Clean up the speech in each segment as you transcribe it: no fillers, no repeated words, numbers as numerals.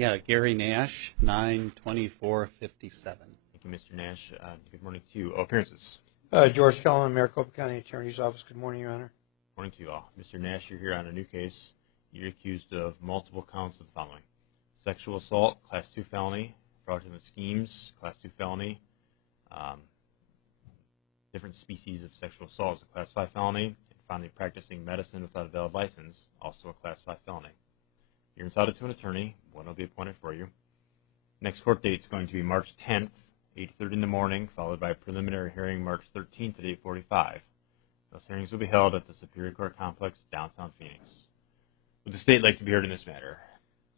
Yeah, Gary Nash, 9/24/57. Thank you, Mr. Nash. Good morning to you. Appearances. George Kellman, Maricopa County Attorney's Office. Good morning, Your Honor. Morning to you all. Mr. Nash, you're here on a new case. You're accused of multiple counts of the following: sexual assault, Class 2 felony; fraudulent schemes, Class 2 felony; different species of sexual assault is a Class 5 felony; and finally, practicing medicine without a valid license, also a Class 5 felony. You're entitled to an attorney. One will be appointed for you. Next court date is going to be March 10th, 8:30 in the morning, followed by a preliminary hearing March 13th at 8:45. Those hearings will be held at the Superior Court Complex, downtown Phoenix. Would the state like to be heard in this matter?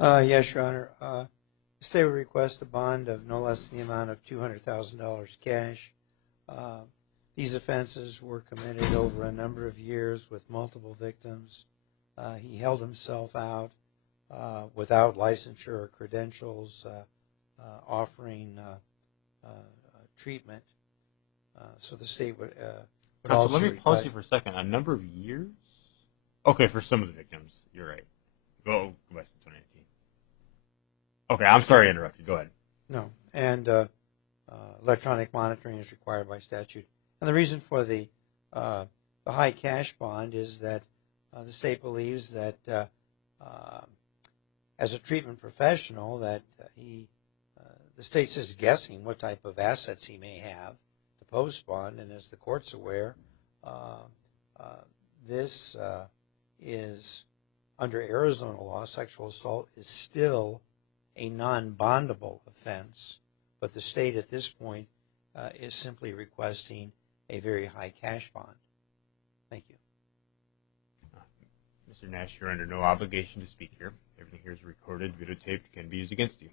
Yes, Your Honor. The state would request a bond of no less than the amount of $200,000 cash. These offenses were committed over a number of years with multiple victims. He held himself out without licensure or credentials, offering treatment. So the state would also let me pause you for a second. A number of years? Okay, for some of the victims, you're right. Go back to 2018. Okay, I'm sorry I interrupted. Go ahead. No, and electronic monitoring is required by statute. And the reason for the high cash bond is that the state believes that as a treatment professional, that the state is guessing what type of assets he may have to post bond, and as the court's aware, this is under Arizona law, sexual assault is still a non-bondable offense, but the state at this point is simply requesting a very high cash bond. Thank you. Mr. Nash, you're under no obligation to speak here. Everything here is recorded, videotaped, can be used against you.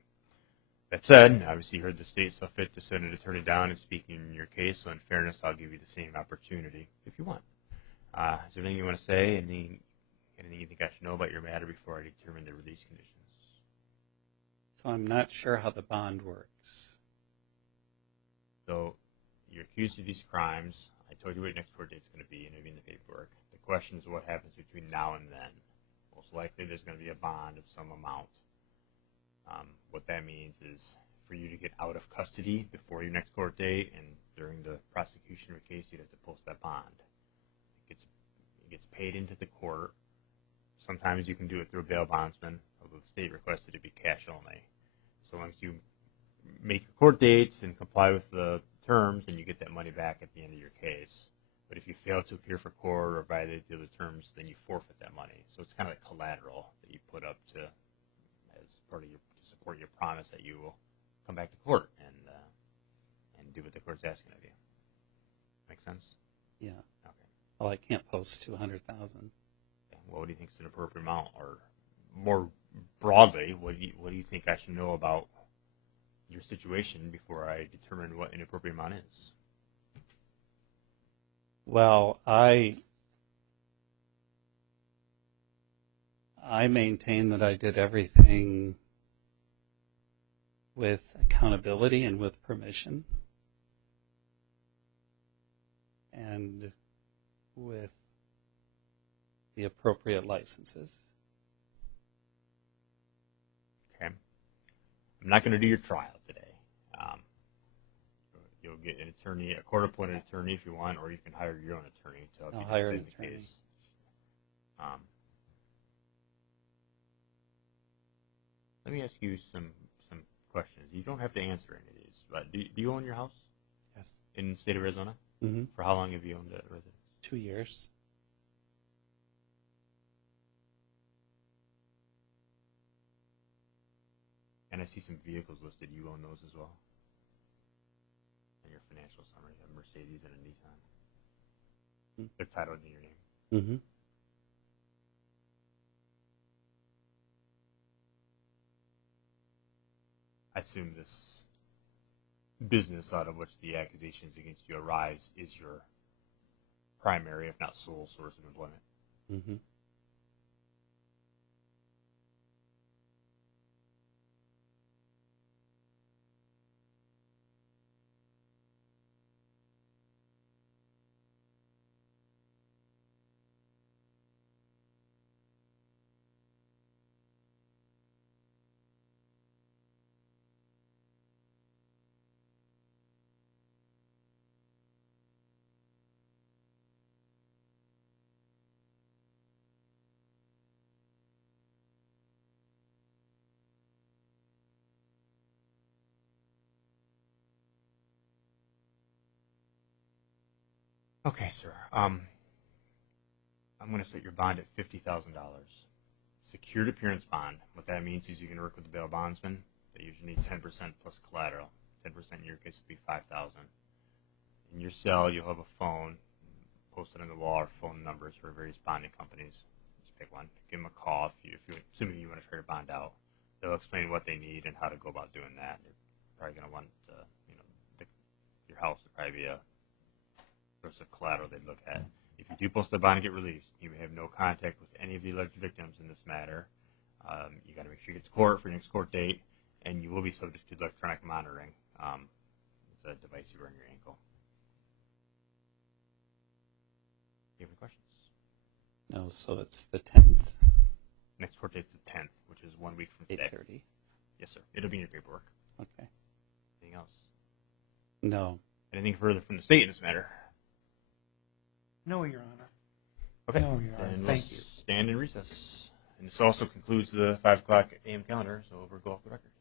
That said, obviously you heard the state saw fit to send an attorney down and speak in your case, so in fairness, I'll give you the same opportunity if you want. Is there anything you want to say? Anything you think I should know about your matter before I determine the release conditions? So I'm not sure how the bond works. So you're accused of these crimes. I told you what your next court date is going to be, and it'll be in the paperwork. The question is what happens between now and then. Most likely there's going to be a bond of some amount. What that means is for you to get out of custody before your next court date, and during the prosecution of a case, you'd have to post that bond. It gets paid into the court. Sometimes you can do it through a bail bondsman, although the state requested it be cash only. So long as you make your court dates and comply with the terms, then you get that money back at the end of your case. But if you fail to appear for court or violate the other terms, then you forfeit that money. So it's kind of like collateral that you put up to as part of to support your promise that you will come back to court and do what the court's asking of you. Make sense? Yeah. Okay. Well, I can't post 200,000. Well, what do you think is an appropriate amount? Or more broadly, what do you think I should know about your situation before I determine what an appropriate amount is? Well, I maintain that I did everything with accountability and with permission and with the appropriate licenses. Okay. I'm not going to do your trial today. You'll get an attorney, a court-appointed attorney if you want, or you can hire your own attorney to help you hire an defend the attorney. case. Let me ask you some questions. You don't have to answer any of these, but do you own your house? Yes. In the state of Arizona? Mm-hmm. For how long have you owned that residence? 2 years. And I see some vehicles listed. You own those as well? In your financial summary, a Mercedes and a Nissan. Mm-hmm. They're titled in your name. Mm-hmm. I assume this business out of which the accusations against you arise is your primary, if not sole, source of employment. Mm-hmm. Okay, sir. I'm going to set your bond at $50,000. Secured appearance bond. What that means is you can work with the bail bondsman. They usually need 10% plus collateral. 10% in your case would be $5,000. In your cell, you'll have a phone posted on the wall, or phone numbers for various bonding companies. Just pick one. Give them a call if you assuming you want to try to bond out. They'll explain what they need and how to go about doing that. They're probably going to want, your house would probably be a source of collateral they'd look at. If you do post the bond and get released, you may have no contact with any of the alleged victims in this matter. You got to make sure you get to court for your next court date, and you will be subject to electronic monitoring. It's a device you wear on your ankle. Do you have any questions? No, so it's the 10th, Next court date's the 10th, which is 1 week from today. 8:30. Yes, sir. It'll be in your paperwork. Okay. Anything else? No. Anything further from the state in this matter? No, Your Honor. Okay. No, Your Honor. Then Thank we'll you. stand in recess. And this also concludes the 5 o'clock a.m. calendar, so we'll go off the record.